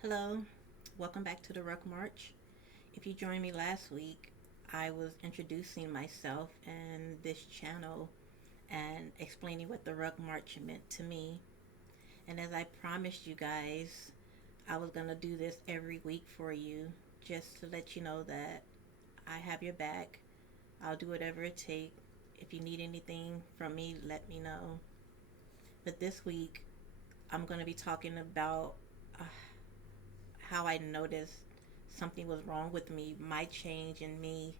Hello, welcome back to the Ruck March. If you joined me last week, I was introducing myself and this channel and explaining what the Ruck March meant to me. And as I promised you guys, I was going to do this every week for you just to let you know that I have your back. I'll do whatever it takes. If you need anything from me, let me know. But this week, I'm going to be talking about uh, how I noticed something was wrong with me, my change in me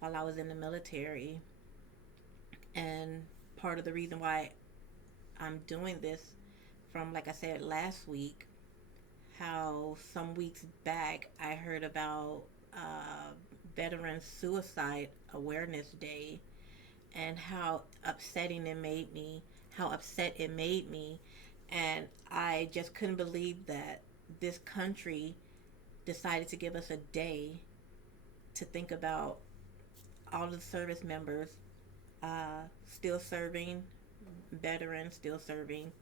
while I was in the military. And part of the reason why I'm doing this from, like I said last week, how some weeks back I heard about Veteran Suicide Awareness Day and how upsetting it made me, how upset it made me. And I just couldn't believe that this country decided to give us a day to think about all the service members still serving, veterans still serving.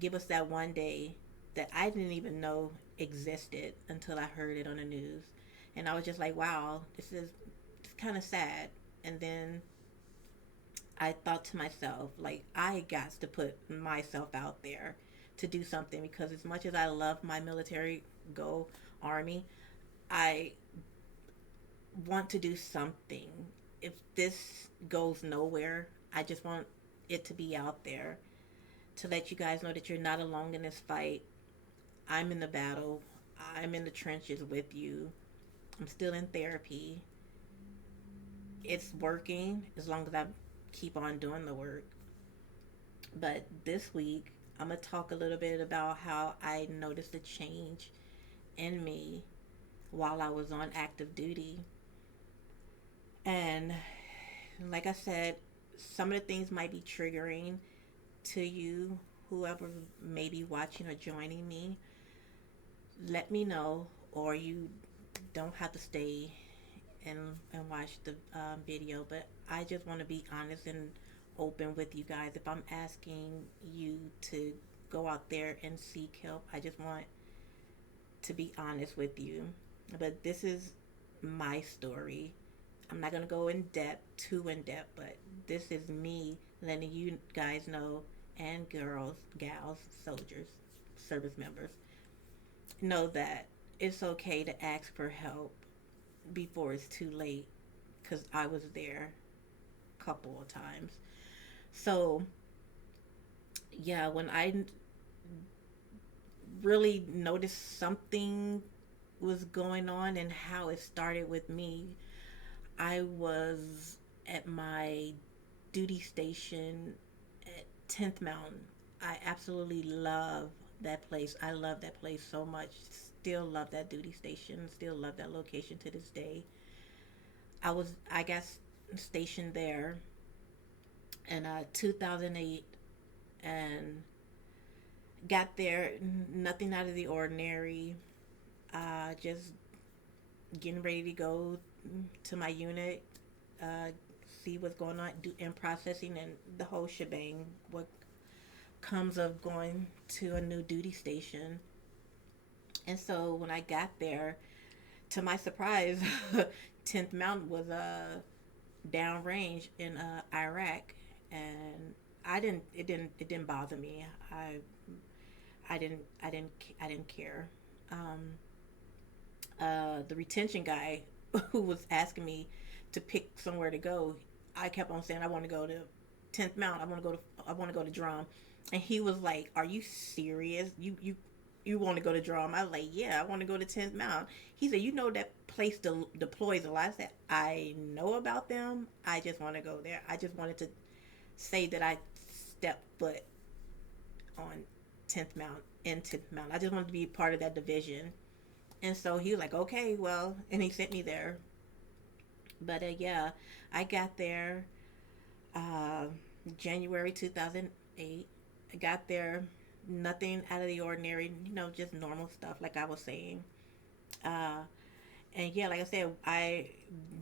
Give us that one day that I didn't even know existed until I heard it on the news. And I was just like, wow, this is kind of sad. And then I thought to myself, like, I got to put myself out there to do something because as much as I love my military, go Army, I want to do something. If this goes nowhere, I just want it to be out there to let you guys know that you're not alone in this fight. I'm in the battle. I'm in the trenches with you. I'm still in therapy. It's working as long as I keep on doing the work. But this week, I'm going to talk a little bit about how I noticed a change in me while I was on active duty. And like I said, some of the things might be triggering to you, whoever may be watching or joining me. Let me know, or you don't have to stay and watch the video. But I just want to be honest and open with you guys. If I'm asking you to go out there and seek help, I just want to be honest with you. But this is my story. I'm not going to go in depth, too in depth, but this is me letting you guys know, and girls, gals, soldiers, service members, know that it's okay to ask for help before it's too late because I was there a couple of times. So, yeah, when I really noticed something was going on and how it started with me, I was at my duty station at 10th Mountain. I absolutely love that place. I love that place so much. Still love that duty station. Still love that location to this day. I got stationed there in 2008 and got there nothing out of the ordinary. Just getting ready to go to my unit, uh, see what's going on, do and processing and the whole shebang. What comes of going to a new duty station. And so when I got there, to my surprise, 10th Mountain was downrange in Iraq, and it didn't bother me. I didn't care. Um, the retention guy who was asking me to pick somewhere to go, I kept on saying I want to go to 10th Mount. I want to go to Drum, and he was like, "Are you serious? You want to go to Drum?" I was like, "Yeah, I want to go to 10th Mount." He said, "You know that place deploys a lot." I said, "I know about them. I just want to go there. I just wanted to say that I stepped foot on 10th Mount in 10th Mount. I just wanted to be part of that division." And so he was like, "Okay, well," and he sent me there. But yeah, I got there uh, January 2008. I got there, nothing out of the ordinary, just normal stuff, like I was saying. Uh, and yeah, like I said, I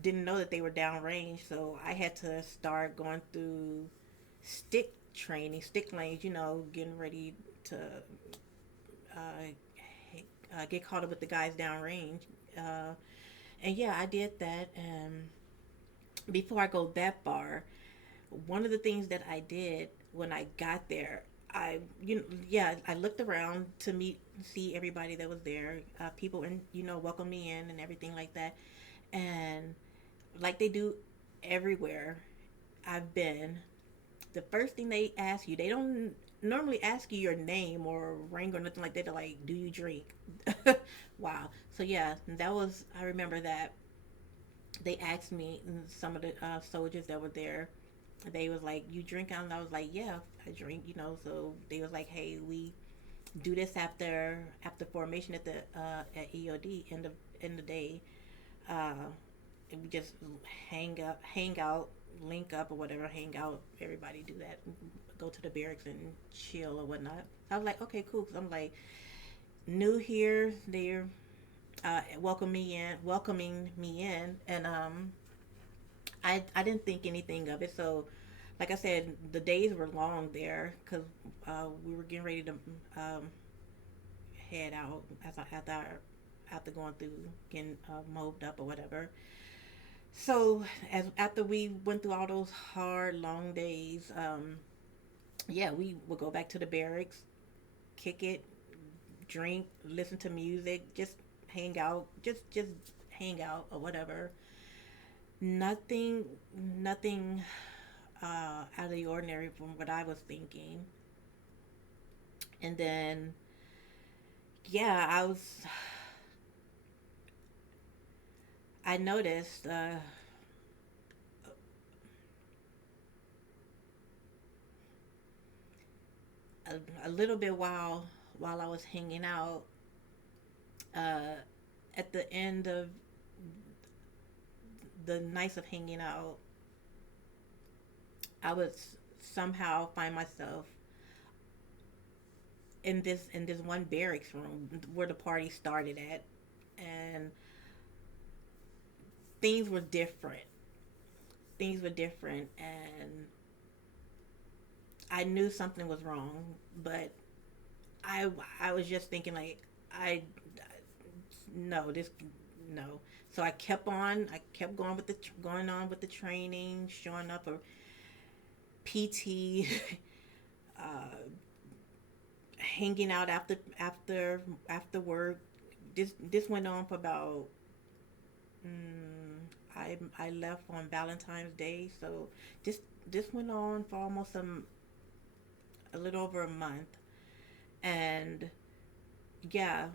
didn't know that they were downrange, so I had to start going through stick training, stick lanes, getting ready to uh, get caught up with the guys downrange. Uh, and yeah, I did that. And before I go that far, one of the things that I did when I got there, yeah, I looked around to see everybody that was there, people, and welcome me in and everything like that, and like they do everywhere I've been, the first thing they ask you, they don't normally ask you your name or rank or nothing like that. They're like, "Do you drink?" Wow. So yeah, that was, I remember that they asked me, and some of the soldiers that were there, they was like, "You drink?" And I was like, "Yeah, I drink." So they was like, "Hey, we do this after formation at the at EOD end of day, uh, and we just hang out, link up or whatever, hang out. Everybody do that, go to the barracks and chill or whatnot." I was like, "Okay, cool." Cause I'm like new here, they're welcoming me in, and I didn't think anything of it. So, like I said, the days were long there because we were getting ready to um, head out after going through getting mobed up or whatever. So as after we went through all those hard long days, yeah, we would go back to the barracks, kick it, drink, listen to music, just hang out, just hang out or whatever. Nothing, nothing out of the ordinary from what I was thinking. And then, yeah, I noticed a little bit while I was hanging out. Uh, at the end of the nights of hanging out, I would somehow find myself in this one barracks room where the party started at, and things were different. Things were different, and I knew something was wrong, but I I was just thinking like I no this no. So I kept on. I kept going with going on with the training, showing up for PT, uh, hanging out after work. This went on for about I left on Valentine's Day, so this this went on for almost a little over a month, and yeah,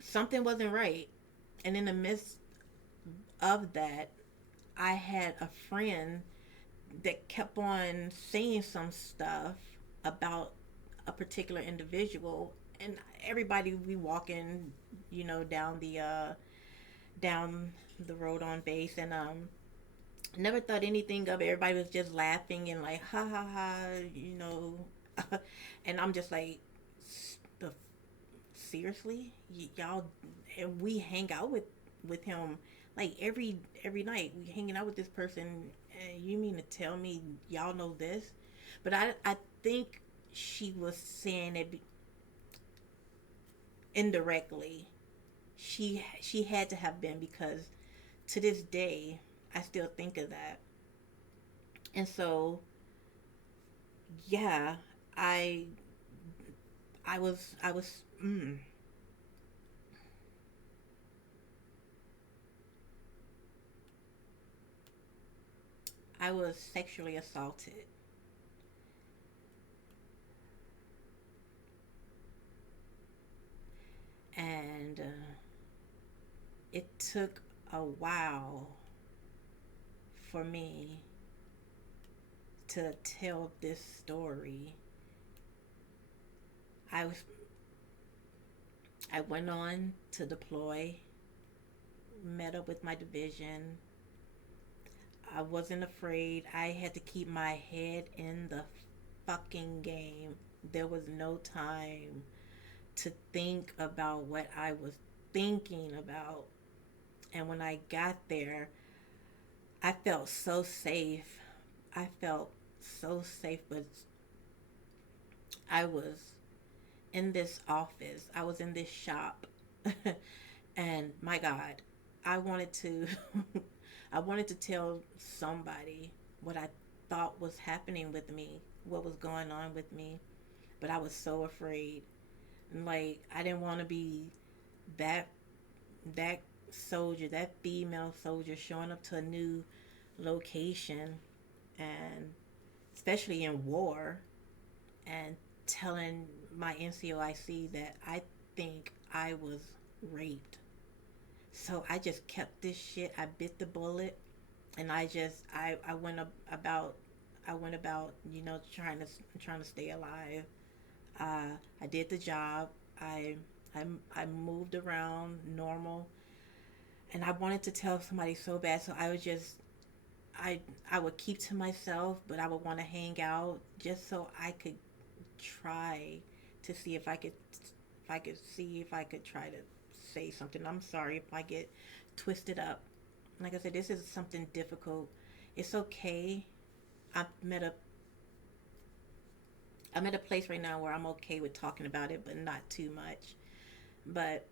something wasn't right. And in the midst of that, I had a friend that kept on saying some stuff about a particular individual, and everybody we walking, down the road on base, and never thought anything of it. Everybody was just laughing and like ha ha ha. And I'm just like, the seriously, y'all, and we hang out with him like every night. We hanging out with this person, and you mean to tell me y'all know this? But I think she was saying it indirectly. She had to have been, because to this day I still think of that. And so yeah, I I was sexually assaulted. And it took a while for me to tell this story. I was I went on to deploy, met up with my division. I wasn't afraid. I had to keep my head in the fucking game. There was no time to think about what I was thinking about. And when I got there, I felt so safe. I felt so safe, but I was in this office. I was in this shop, and my God, I wanted to, I wanted to tell somebody what I thought was happening with me, what was going on with me, but I was so afraid. Like I didn't want to be that that soldier, that female soldier showing up to a new location, and especially in war, and telling my NCOIC that I think I was raped. So I just kept this shit. I bit the bullet, and I went about trying to stay alive. I did the job. I I I moved around normal, and I wanted to tell somebody so bad. So I was just I I would keep to myself, but I would want to hang out just so I could try to see if I could try to say something. I'm sorry if I get twisted up. Like I said, this is something difficult. It's okay. I'm at a I'm at a place right now where I'm okay with talking about it, but not too much. But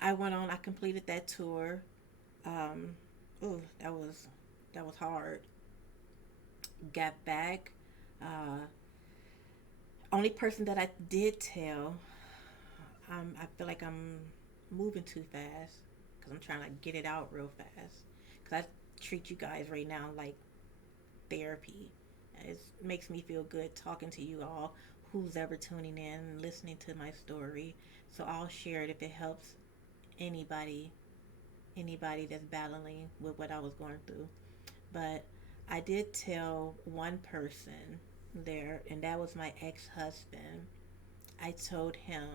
I went on. I completed that tour. Um, ooh, that was hard. Got back. Uh, only person that I did tell, I feel like I'm moving too fast because I'm trying to get it out real fast. Because I treat you guys right now like therapy. It makes me feel good talking to you all who's ever tuning in and listening to my story. So I'll share it if it helps anybody, anybody that's battling with what I was going through. But I did tell one person there, and that was my ex-husband. I told him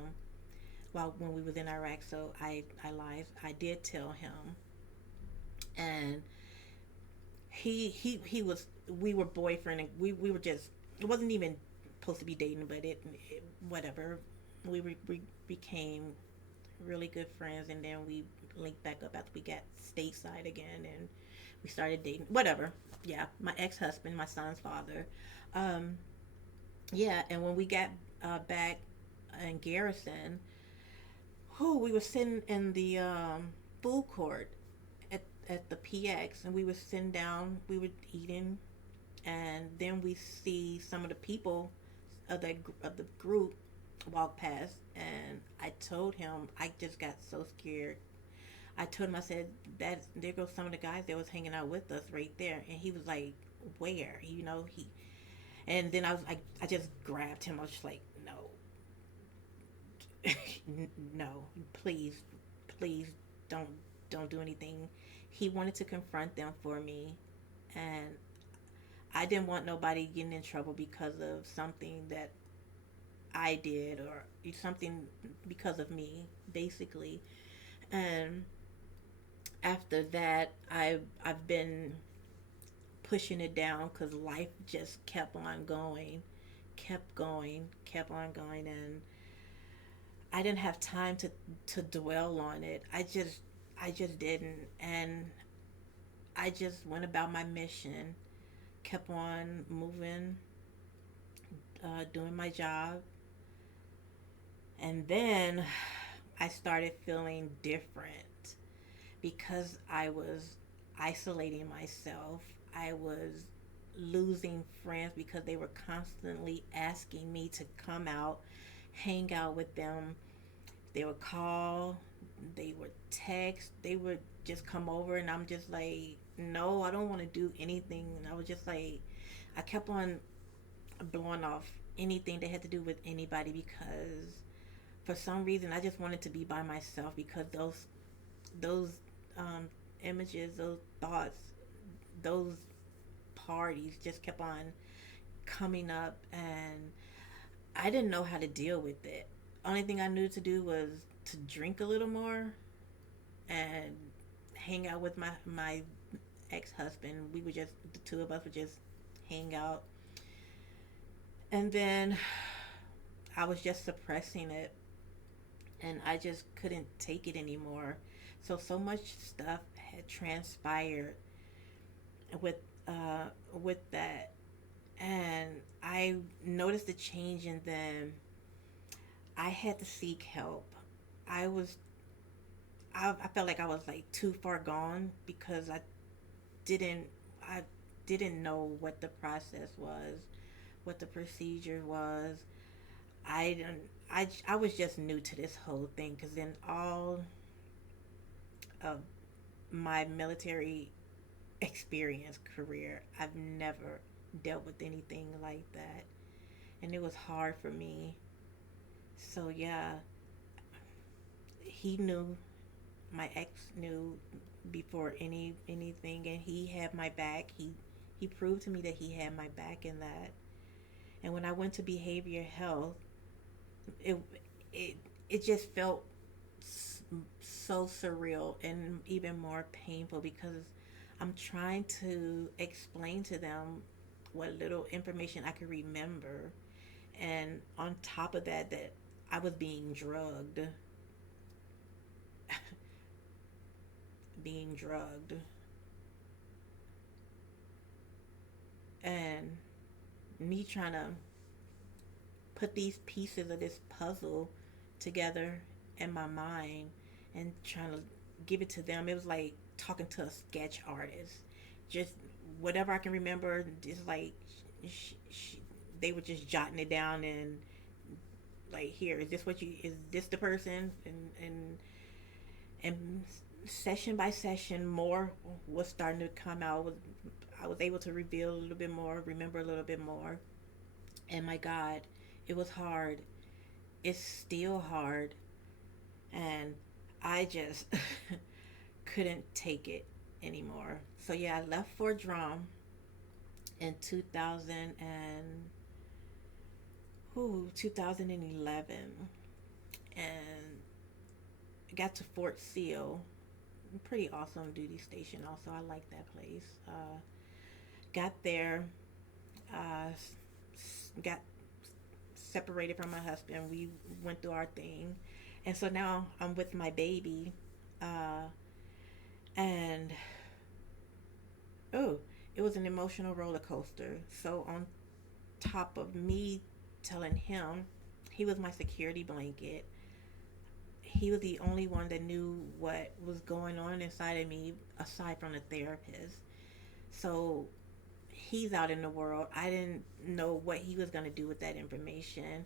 while when we was in Iraq, so I lied. I did tell him, and he was we were boyfriend and we were just it wasn't even supposed to be dating, but it whatever. We became really good friends, and then we linked back up after we got stateside again, and we started dating. Whatever. Yeah, my ex husband, my son's father. Um, yeah, and when we got back in Garrison, who we were sitting in the food court at the PX, and we were sitting down, we were eating, and then we see some of the people of the group walk past, and I told him I just got so scared. I told him I said that there goes some of the guys that was hanging out with us right there, and he was like, "Where?" He and then I just grabbed him. I was just like, "No, no, please, please don't don't do anything." He wanted to confront them for me, and I didn't want nobody getting in trouble because of something that I did or something because of me, basically. And after that, I've been pushing it down because life just kept on going, kept on going, and I didn't have time to dwell on it. I just didn't, and I just went about my mission, kept on moving, doing my job, and then I started feeling different because I was isolating myself. I was losing friends because they were constantly asking me to come out, hang out with them. They would call, they would text, they would just come over, and I'm just like, no, I don't want to do anything. And I was just like, I kept on blowing off anything that had to do with anybody because for some reason I just wanted to be by myself because those um, images, those thoughts, those parties just kept on coming up, and I didn't know how to deal with it. Only thing I knew to do was to drink a little more and hang out with my ex husband. We would just the two of us would just hang out, and then I was just suppressing it, and I just couldn't take it anymore. So much stuff had transpired with with that, and I noticed the change in them. I had to seek help. I was I felt like I was like too far gone because didn't I didn't know what the process was, what the procedure was. I didn't I was just new to this whole thing because in all of my military experience career, I've never dealt with anything like that, and it was hard for me. So yeah, he knew, my ex knew before anything, and he had my back. He proved to me that he had my back in that. And when I went to behavior health, it it it just felt so surreal and even more painful because I'm trying to explain to them what little information I could remember, and on top of that, that I was being drugged, being drugged, and me trying to put these pieces of this puzzle together in my mind and trying to give it to them. It was like talking to a sketch artist. Just whatever I can remember, just like sh- sh- they were just jotting it down, and like, here, is this what you, is this the person? And session by session, more was starting to come out. I was able to reveal a little bit more, remember a little bit more. And my God, it was hard. It's still hard. And I just couldn't take it anymore. So yeah, I left for drum in 2011, and got to Fort Seal. Pretty awesome duty station. Also, I like that place. Got there, uh, got separated from my husband. We went through our thing, and so now I'm with my baby, uh, and oh, it was an emotional roller coaster. So on top of me telling him, he was my security blanket. He was the only one that knew what was going on inside of me aside from the therapist. So he's out in the world. I didn't know what he was going to do with that information.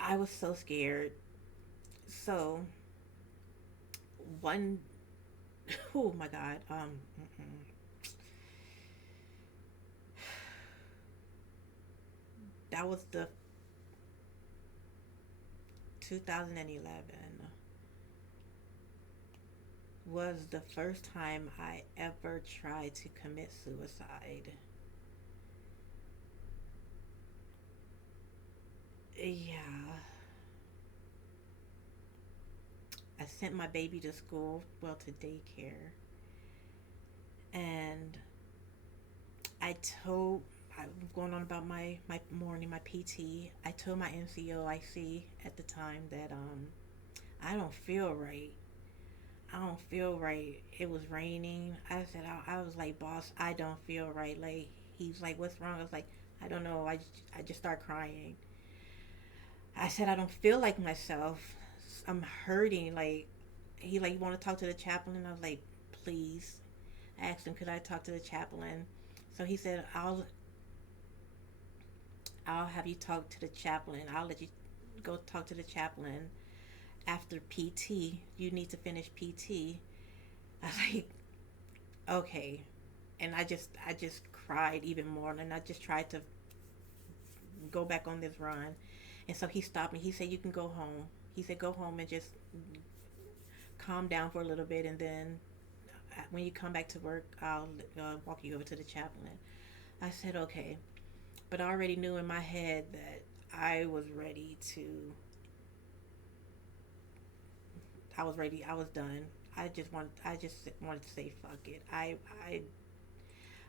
I was so scared. So one, oh my God, that was the 2011 was the first time I ever tried to commit suicide. Yeah, I sent my baby to school, well, to daycare, and I told, I'm going on about my morning, my PT. I told my NCOIC at the time that I don't feel right. I don't feel right. It was raining. I was like, boss, I don't feel right. Like, he's like, what's wrong? I was like, I don't know. I just start crying. I said, I don't feel like myself. I'm hurting. Like, he like, you want to talk to the chaplain? I was like, please. I asked him, could I talk to the chaplain? So he said, I'll have you talk to the chaplain. I'll let you go talk to the chaplain after PT. You need to finish PT. I was like, okay. And I just cried even more, and I just tried to go back on this run. And so he stopped me. He said, you can go home. He said, go home and just calm down for a little bit, and then when you come back to work, I'll walk you over to the chaplain. I said, okay. But I already knew in my head that I was ready to, I was ready, I was done. I just wanted to say fuck it.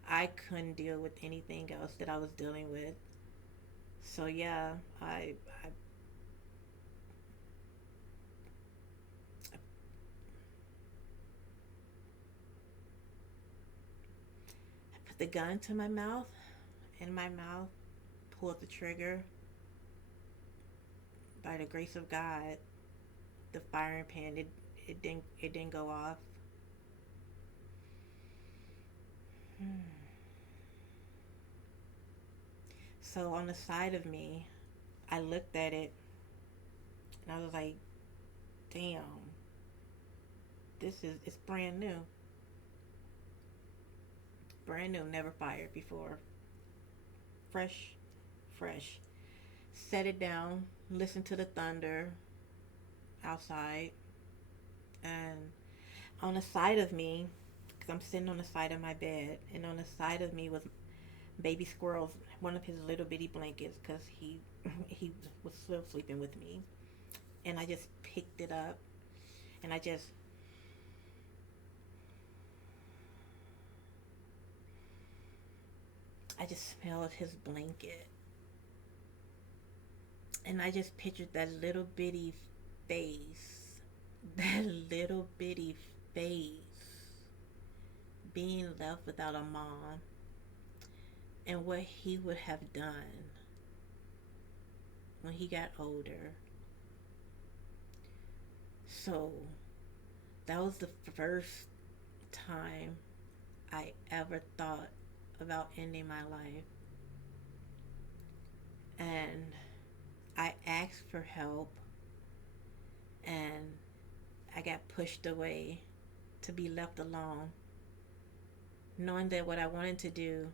I couldn't deal with anything else that I was dealing with. So yeah, I put the gun to my mouth, in my mouth, pulled the trigger, by the grace of God, the firing pan it didn't go off. So on the side of me, I looked at it and I was like, damn, it's brand new. Brand new, never fired before. Fresh, fresh. Set it down, listen to the thunder outside, and on the side of me, because I'm sitting on the side of my bed, and on the side of me was baby squirrels, one of his little bitty blankets, because he was still sleeping with me, and I just picked it up, and I just smelled his blanket, and I just pictured that little bitty face, that little bitty face being left without a mom, and what he would have done when he got older. So that was the first time I ever thought about ending my life. And I asked for help, and I got pushed away to be left alone, knowing that what I wanted to do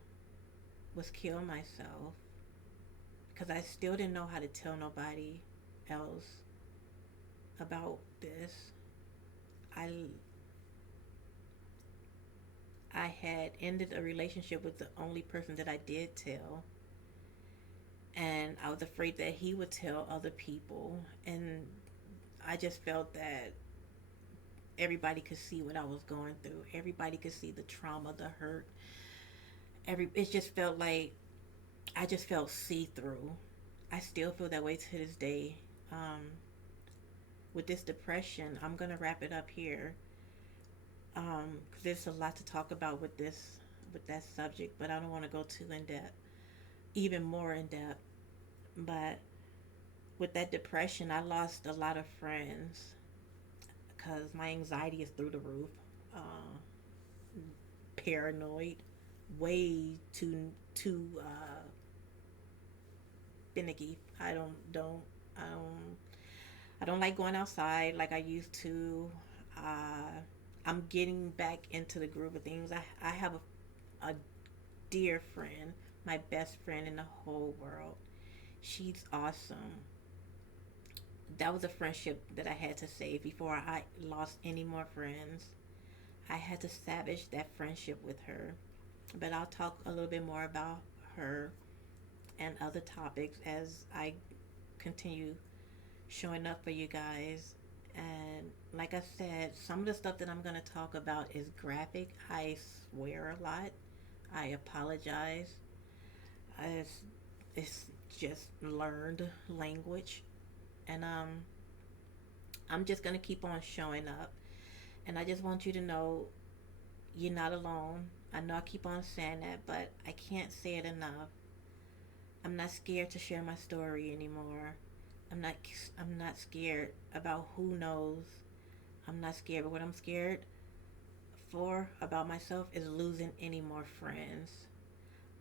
was kill myself because I still didn't know how to tell nobody else about this. I I had ended a relationship with the only person that I did tell, and I was afraid that he would tell other people, and I just felt that everybody could see what I was going through. Everybody could see the trauma, the hurt. It just felt like I just felt see through. I still feel that way to this day. Um, with this depression, I'm gonna wrap it up here. 'Cause there's a lot to talk about with that subject, but I don't want to go too in depth, even more in depth. But with that depression, I lost a lot of friends because my anxiety is through the roof. Uh, Paranoid, way too finicky. I don't like going outside like I used to. Uh, I'm getting back into the groove of things. I have a dear friend, my best friend in the whole world. She's awesome. That was a friendship that I had to save before I lost any more friends. I had to savage that friendship with her. But I'll talk a little bit more about her and other topics as I continue showing up for you guys. And like I said, some of the stuff that I'm going to talk about is graphic. I swear a lot. I apologize. It's, it's just learned language. And I'm just going to keep on showing up. And I just want you to know you're not alone. I know I keep on saying that, but I can't say it enough. I'm not scared to share my story anymore. I'm not I'm not scared about who knows. I'm not scared, but what I'm scared for about myself is losing any more friends.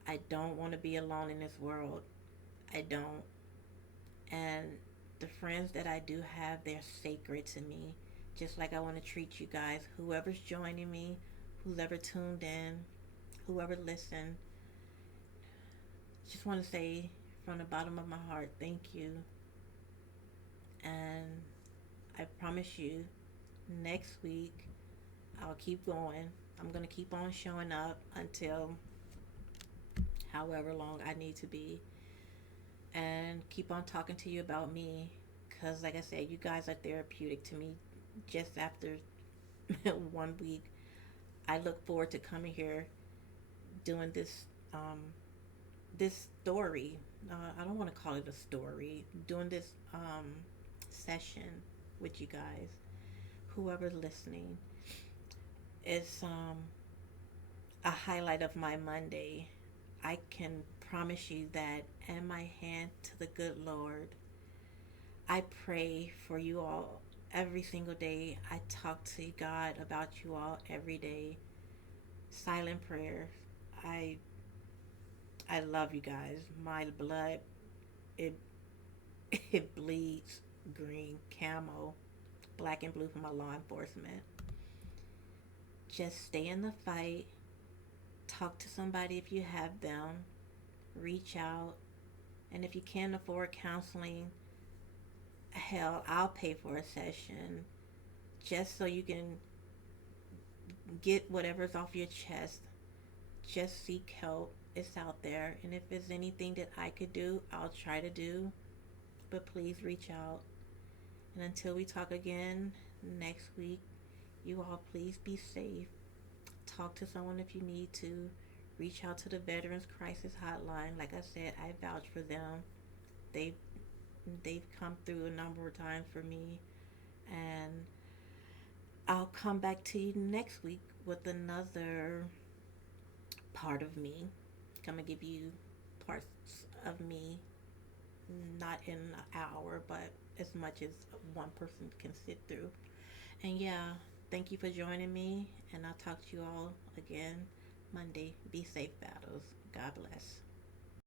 I don't want to be alone in this world. I don't. And the friends that I do have, they're sacred to me. Just like I want to treat you guys, whoever's joining me, who's ever tuned in, whoever listened, just want to say from the bottom of my heart, thank you. And I promise you, next week, I'll keep going. I'm going to keep on showing up until however long I need to be, and keep on talking to you about me. Because, like I said, you guys are therapeutic to me. Just after 1 week, I look forward to coming here doing this story. I don't want to call it a story. Doing this session with you guys, whoever's listening. It's a highlight of my Monday. I can promise you that, and my hand to the good Lord, I pray for you all every single day. I talk to God about you all every day. Silent prayers. I I love you guys. My blood, it it bleeds green, camo, black and blue for my law enforcement. Just stay in the fight. Talk to somebody if you have them. Reach out. And if you can't afford counseling, hell, I'll pay for a session just so you can get whatever's off your chest. Just seek help. It's out there. And if there's anything that I could do, I'll try to do. But please reach out. And until we talk again next week, you all please be safe. Talk to someone if you need to. Reach out to the Veterans Crisis Hotline. Like I said, I vouch for them. They've they've come through a number of times for me, and I'll come back to you next week with another part of me. I'm gonna give you parts of me, not in an hour, but as much as one person can sit through. And yeah, thank you for joining me, and I'll talk to you all again Monday. Be safe, battles. God bless.